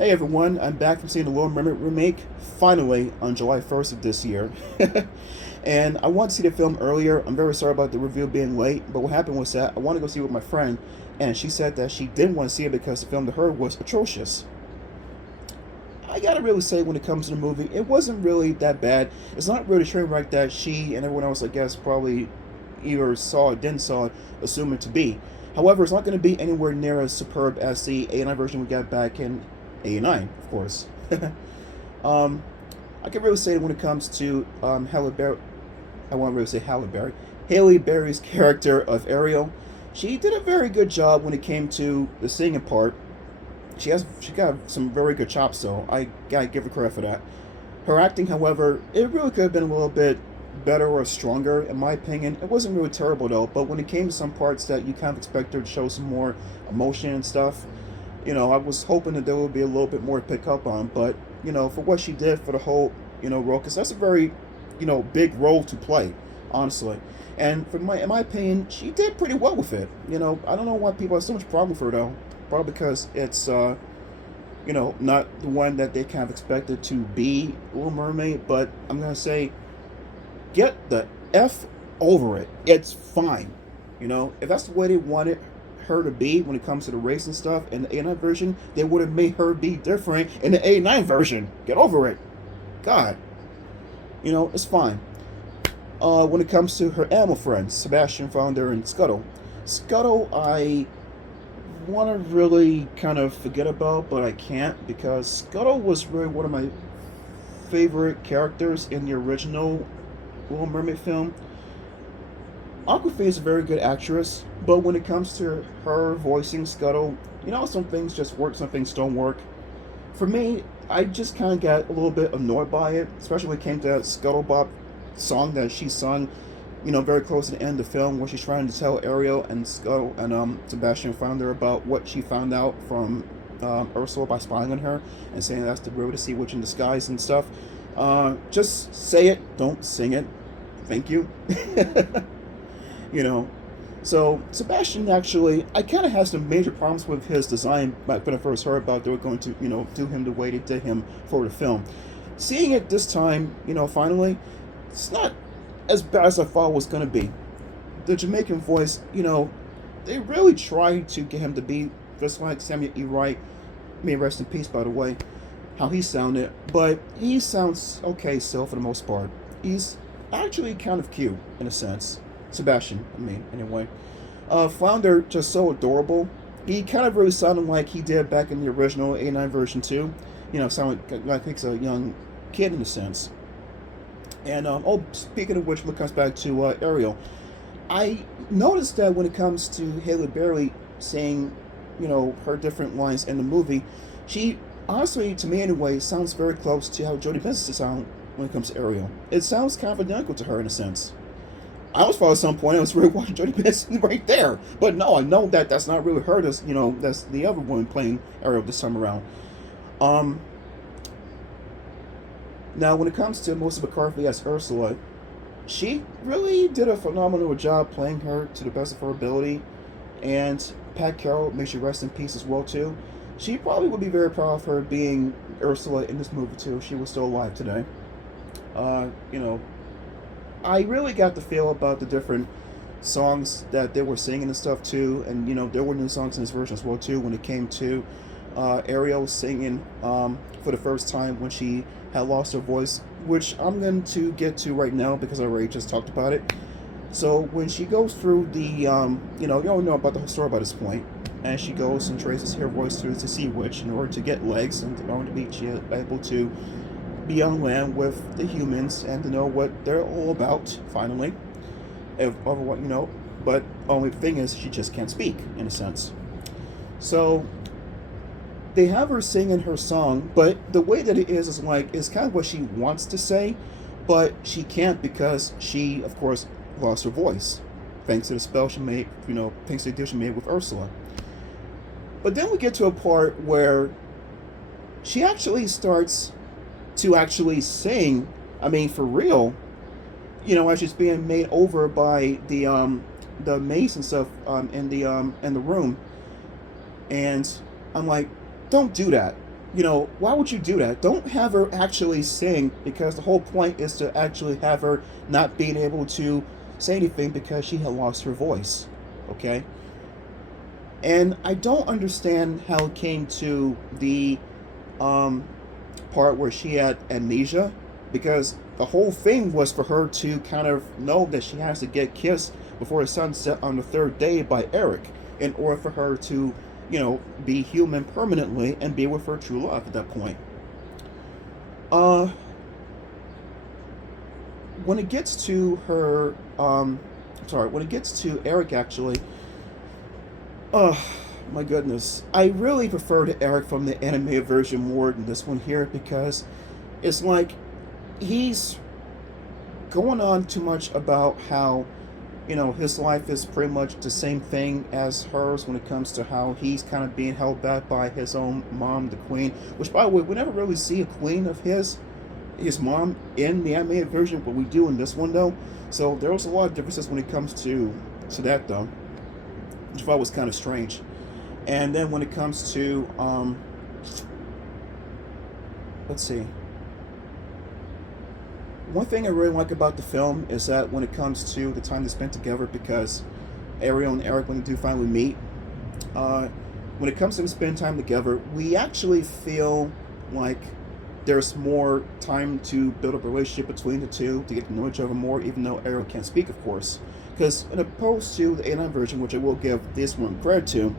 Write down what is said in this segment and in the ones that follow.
Hey everyone, I'm back from seeing the Little Mermaid remake, finally, on July 1st of this year. And I wanted to see the film earlier. I'm very sorry about the review being late, but what happened was that I wanted to go see it with my friend, and she said that she didn't want to see it because the film to her was atrocious. I gotta really say, when it comes to the movie, it wasn't really that bad. It's not really a train wreck that she and everyone else, I guess, probably either saw or didn't saw it, assume it to be. However, it's not going to be anywhere near as superb as the '89 version we got back in '89, of course. um, I can really say that when it comes to Halle Berry, I want to really say Halle Berry, Haley Berry's character of Ariel, she did a very good job when it came to the singing part. She got some very good chops, though. I gotta give her credit for that. Her acting, however, it really could have been a little bit better or stronger, in my opinion. It wasn't really terrible though, but when it came to some parts that you kind of expect her to show some more emotion and stuff, I was hoping that there would be a little bit more to pick up on. But for what she did for the whole role, because that's a very big role to play, honestly. And in my opinion, she did pretty well with it. I don't know why people have so much problem with her though. Probably because it's not the one that they kind of expected to be Little Mermaid. But I'm gonna say, get the F over it. It's fine. If that's the way they wanted her to be when it comes to the race and stuff in the '89 version, they would have made her be different in the '89 version. Get over it. God. It's fine. When it comes to her animal friends, Sebastian, Flounder, and Scuttle. Scuttle, I want to really kind of forget about, but I can't, because Scuttle was really one of my favorite characters in the original Little Mermaid film. Aquafina is a very good actress, but when it comes to her voicing Scuttle, some things just work, some things don't work. For me, I just kind of got a little bit annoyed by it, especially when it came to that Scuttlebop song that she sung, very close to the end of the film, where she's trying to tell Ariel and Scuttle and Sebastian Founder about what she found out from Ursula by spying on her and saying that's the really the sea witch in disguise and stuff. Just say it, don't sing it. Thank you. you know. So Sebastian, actually, I kind of had some major problems with his design back when I first heard about they were going to, do him the way they did him for the film. Seeing it this time, finally, it's not as bad as I thought it was going to be. The Jamaican voice, they really tried to get him to be just like Samuel E. Wright. May rest in peace, by the way, how he sounded. But he sounds okay still for the most part. He's actually kind of cute in a sense. Sebastian, anyway. Flounder, just so adorable. He kind of really sounded like he did back in the original '89 version too. Sounded like he's a young kid in a sense. And speaking of which, when it comes back to Ariel, I noticed that when it comes to Haley Berry saying, her different lines in the movie, she honestly, to me anyway, sounds very close to how Jodie Benson sounds when it comes to Ariel. It sounds kind of identical to her in a sense. I always thought at some point I was really watching Jodie Benson right there, but no, I know that that's not really her. That's the other woman playing Ariel this time around. Now, when it comes to Melissa McCarthy as Ursula, she really did a phenomenal job playing her to the best of her ability, and Pat Carroll, may she rest in peace as well too. She probably would be very proud of her being Ursula in this movie too. If she was still alive today. Uh, you know, I really got the feel about the different songs that they were singing and stuff too, and there were new songs in this version as well too. When it came to Ariel singing for the first time when she had lost her voice, which I'm going to get to right now because I already just talked about it. So when she goes through the, you all know about the whole story by this point, and she goes and traces her voice through the sea witch in order to get legs and in order to be able to be on land with the humans and to know what they're all about, finally. If over what but only thing is she just can't speak in a sense. So they have her singing her song, but the way that it is like is kind of what she wants to say, but she can't because she, of course, lost her voice thanks to the spell she made, thanks to the deal she made with Ursula. But then we get to a part where she actually starts to actually sing. I mean, for real. As she's being made over by the mace and stuff in the room, and I'm like, don't do that. Why would you do that? Don't have her actually sing, because the whole point is to actually have her not being able to say anything because she had lost her voice. Okay? And I don't understand how it came to the um, part where she had amnesia, because the whole thing was for her to kind of know that she has to get kissed before the sun set on the third day by Eric in order for her to, be human permanently and be with her true love at that point. Uh, when it gets to her, sorry, when it gets to Eric actually, oh my goodness, I really prefer the Eric from the animated version more than this one here, because it's like he's going on too much about how his life is pretty much the same thing as hers when it comes to how he's kind of being held back by his own mom, the queen. Which, by the way, we never really see a queen of his mom in the animated version, but we do in this one though. So there was a lot of differences when it comes to that though, which I thought was kind of strange. And then when it comes to let's see. One thing I really like about the film is that when it comes to the time they spent together, because Ariel and Eric, when they do finally meet, uh, when it comes to them spending time together, we actually feel like there's more time to build up a relationship between the two, to get to know each other more, even though Ariel can't speak, of course. Because in opposed to the A9 version, which I will give this one credit to,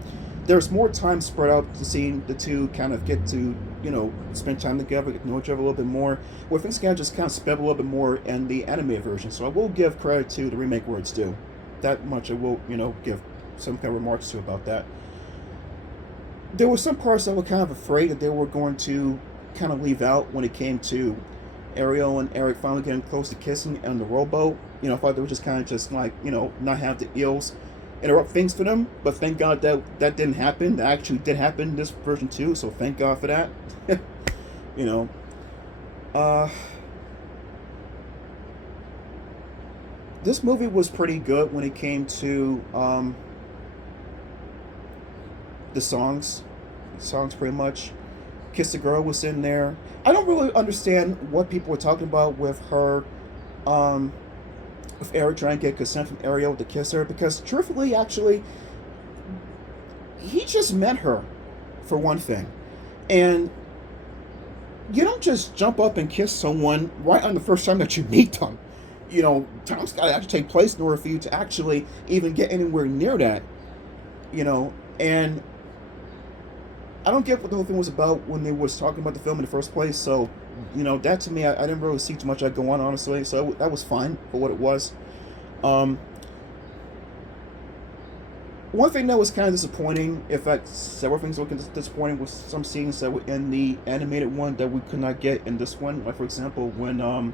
there's more time spread out to see the two kind of get to, spend time together, get to know each other a little bit more, where things kind of just kind of sped a little bit more in the animated version. So I will give credit to the remake where it's due. That much I will, give some kind of remarks to about that. There were some parts I was kind of afraid that they were going to kind of leave out when it came to Ariel and Eric finally getting close to kissing on the rowboat. I thought they were just kind of just like, not have the eels interrupt things for them, but thank God that didn't happen. That actually did happen in this version too, so thank God for that. you know, uh, this movie was pretty good when it came to the songs. Songs pretty much. Kiss the Girl was in there. I don't really understand what people were talking about with her, with Eric trying to get consent from Ariel to kiss her, because truthfully, actually, he just met her, for one thing. And you don't just jump up and kiss someone right on the first time that you meet them. Time's got to actually take place in order for you to actually even get anywhere near that. And I don't get what the whole thing was about when they was talking about the film in the first place. So, that to me, I didn't really see too much that go on, honestly. So that was fine for what it was. Um, One thing that was kind of disappointing, in fact, several things that were disappointing, was some scenes that were in the animated one that we could not get in this one. Like, for example, when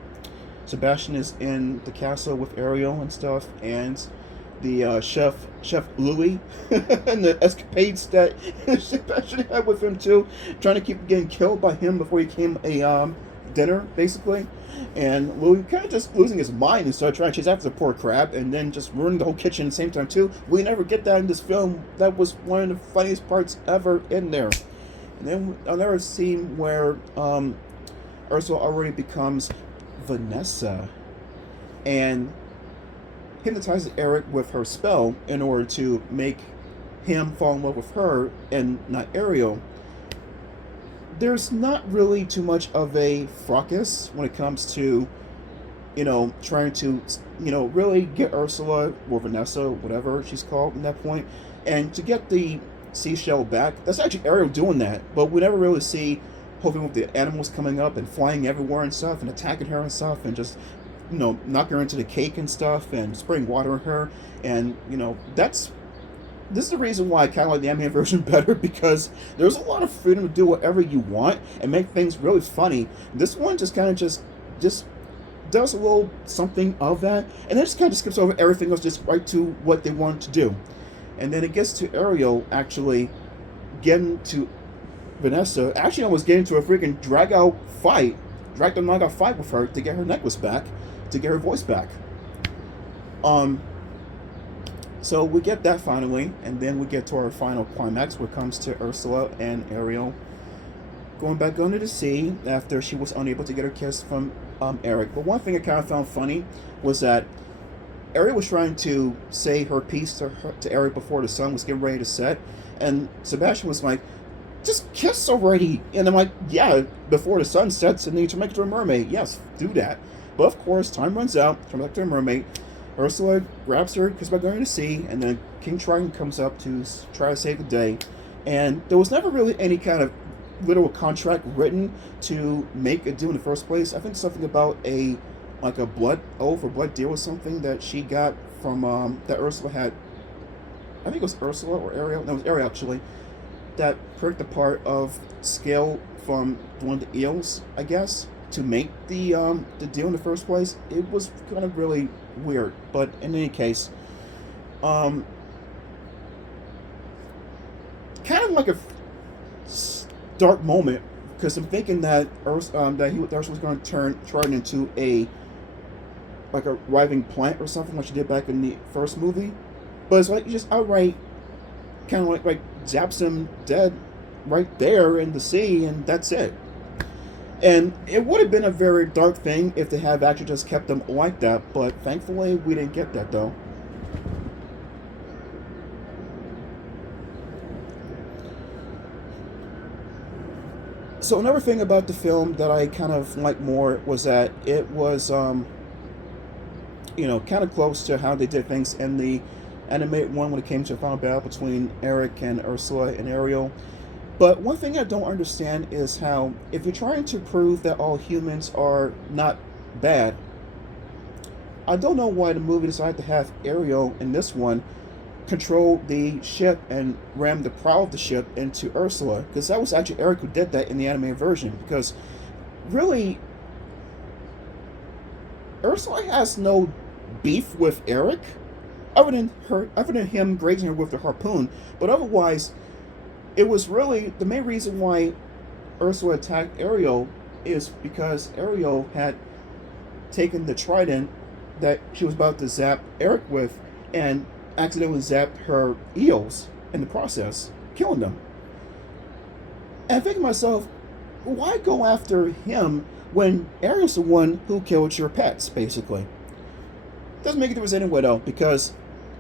Sebastian is in the castle with Ariel and stuff, and the Chef Louis, and the escapades that Sebastian had with him too, trying to keep getting killed by him before he became a dinner, basically. And Louis kind of just losing his mind and started trying to chase after the poor crab, and then just ruining the whole kitchen at the same time too. We never get that in this film. That was one of the funniest parts ever in there. And then another scene where Ursula already becomes Vanessa, and hypnotizes Eric with her spell in order to make him fall in love with her and not Ariel. There's not really too much of a fracas when it comes to, trying to, really get Ursula or Vanessa, whatever she's called at that point, and to get the seashell back. That's actually Ariel doing that, but we never really see hoping with the animals coming up and flying everywhere and stuff and attacking her and stuff and just knock her into the cake and stuff and spraying water on her. And, this is the reason why I kind of like the animated version better, because there's a lot of freedom to do whatever you want and make things really funny. This one just kind of just does a little something of that, and then just kind of skips over everything else, just right to what they want to do. And then it gets to Ariel actually getting to Vanessa, actually almost getting to a freaking drag out fight with her to get her necklace back, to get her voice back. So we get that finally, and then we get to our final climax, where it comes to Ursula and Ariel going back under the sea after she was unable to get her kiss from Eric. But one thing I kind of found funny was that Ariel was trying to say her piece to Eric before the sun was getting ready to set, and Sebastian was like, "Just kiss already!" And I'm like, "Yeah, before the sun sets, and then you turn back to a mermaid. Yes, do that." But of course, time runs out. Turn back to a mermaid. Ursula grabs her, kiss by going to sea, and then King Triton comes up to try to save the day. And there was never really any kind of literal contract written to make a deal in the first place. I think something about a blood oath or blood deal or something that she got from that Ursula had. I think it was Ursula or Ariel. No, it was Ariel actually. That pricked a part of scale from one of the eels, I guess, to make the deal in the first place. It was kind of really weird, but in any case, um, kind of like a dark moment because I'm thinking that Ursula was going to turn Triton into a like a writhing plant or something like she did back in the first movie, but it's like you just outright kind of like zaps him dead right there in the sea, and that's it. And it would have been a very dark thing if they had actually just kept them like that, but thankfully we didn't get that though. So another thing about the film that I kind of liked more was that it was, kind of close to how they did things in the animated one when it came to a final battle between Eric and Ursula and Ariel. But one thing I don't understand is how, if you're trying to prove that all humans are not bad, I don't know why the movie decided to have Ariel in this one control the ship and ram the prow of the ship into Ursula, because that was actually Eric who did that in the animated version. Because really, Ursula has no beef with Eric, other than him grazing her with the harpoon. But otherwise, it was really the main reason why Ursula attacked Ariel is because Ariel had taken the trident that she was about to zap Eric with and accidentally zapped her eels in the process, killing them. And I think to myself, why go after him when Ariel's the one who killed your pets, basically? Doesn't make a difference anyway, though, because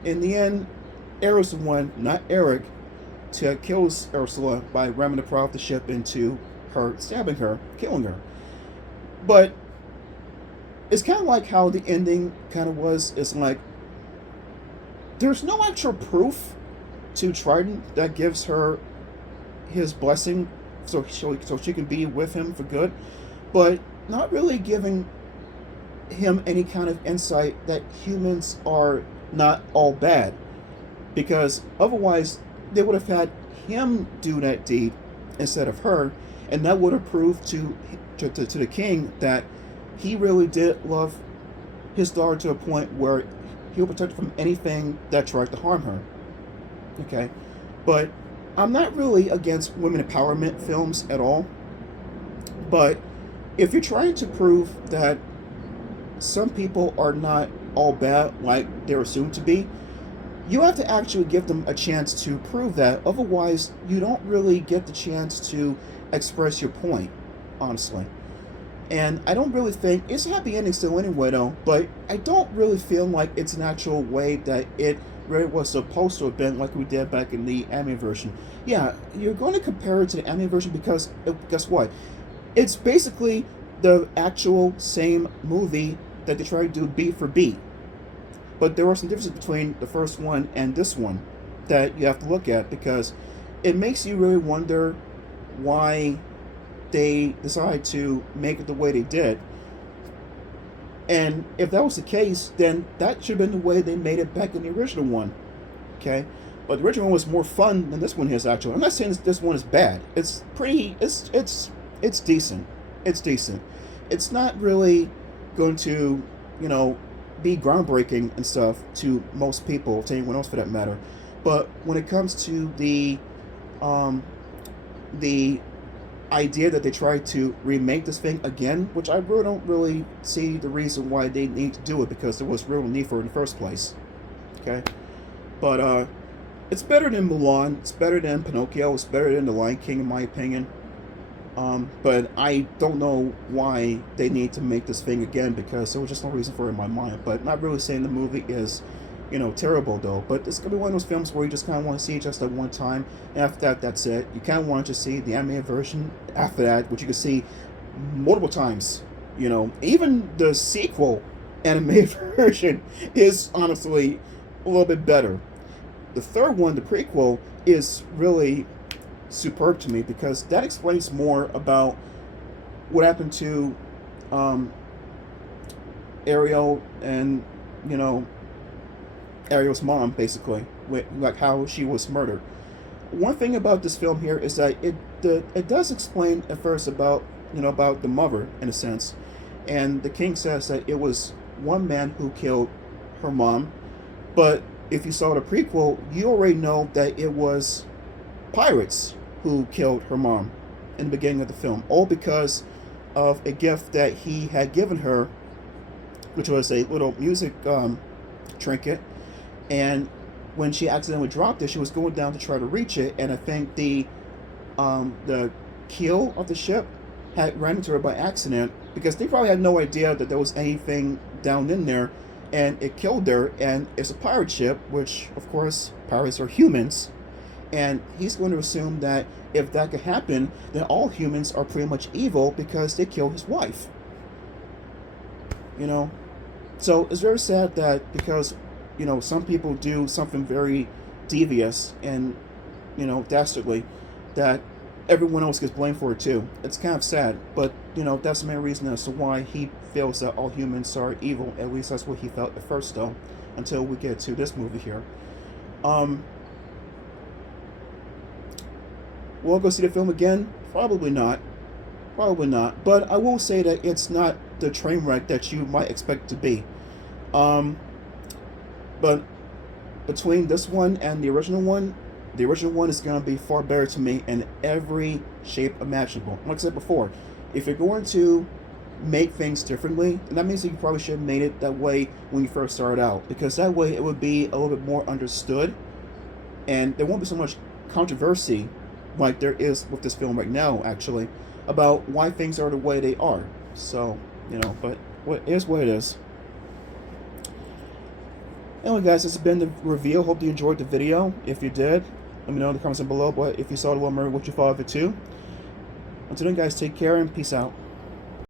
in the end, Ariel's the one, not Eric, to kills Ursula by ramming the prow of the ship into her, stabbing her, killing her. But it's kind of like how the ending kind of was. It's like there's no actual proof to Triton that gives her his blessing so she can be with him for good, but not really giving him any kind of insight that humans are not all bad, because otherwise they would have had him do that deed instead of her, and that would have proved to the king that he really did love his daughter to a point where he'll protect her from anything that tried to harm her. Okay, but I'm not really against women empowerment films at all, but if you're trying to prove that some people are not all bad like they're assumed to be, you have to actually give them a chance to prove that. Otherwise, you don't really get the chance to express your point, honestly. And I don't really think it's a happy ending still anyway, though, but I don't really feel like it's an actual way that it really was supposed to have been, like we did back in the anime version. Yeah, you're going to compare it to the anime version because guess what? It's basically the actual same movie that they tried to do beat for beat. But there are some differences between the first one and this one that you have to look at, because it makes you really wonder why they decided to make it the way they did. And if that was the case, then that should have been the way they made it back in the original one. Okay? But the original one was more fun than this one is, actually. I'm not saying this one is bad. It's pretty, it's decent. It's decent. It's not really going to, be groundbreaking and stuff to most people, to anyone else for that matter. But when it comes to the idea that they try to remake this thing again, which I really don't really see the reason why they need to do it, because there was real need for it in the first place. Okay? But it's better than Mulan, it's better than Pinocchio, it's better than The Lion King in my opinion. But I don't know why they need to make this thing again, because there was just no reason for it in my mind. But not really saying the movie is, terrible though. But it's gonna be one of those films where you just kind of want to see it just at one time, and after that, that's it. You kind of want to just see the animated version after that, which you can see multiple times. Even the sequel animated version is honestly a little bit better. The third one, the prequel, is really superb to me because that explains more about what happened to um, Ariel and you know Ariel's mom, basically, with, like how she was murdered. One thing about this film here is that it does explain at first about about the mother in a sense, and the king says that it was one man who killed her mom, but if you saw the prequel, you already know that it was pirates who killed her mom in the beginning of the film, all because of a gift that he had given her, which was a little music trinket. And when she accidentally dropped it, she was going down to try to reach it, and I think the keel of the ship had ran into her by accident because they probably had no idea that there was anything down in there, and it killed her. And it's a pirate ship, which of course pirates are humans, and he's going to assume that if that could happen, then all humans are pretty much evil because they killed his wife. You know, so it's very sad that because some people do something very devious and dastardly, that everyone else gets blamed for it too. It's kind of sad, but that's the main reason as to why he feels that all humans are evil. At least that's what he felt at first, though, until we get to this movie here. Will I go see the film again? Probably not. Probably not. But I will say that it's not the train wreck that you might expect it to be. But between this one and the original one is going to be far better to me in every shape imaginable. Like I said before, if you're going to make things differently, then that means that you probably should have made it that way when you first started out, because that way it would be a little bit more understood, and there won't be so much controversy like there is with this film right now, actually, about why things are the way they are. So, but what is what it is. Anyway, guys, this has been the review. Hope you enjoyed the video. If you did, let me know in the comments down below. But if you saw the Little Mermaid, what you thought of it too. Until then, guys, take care and peace out.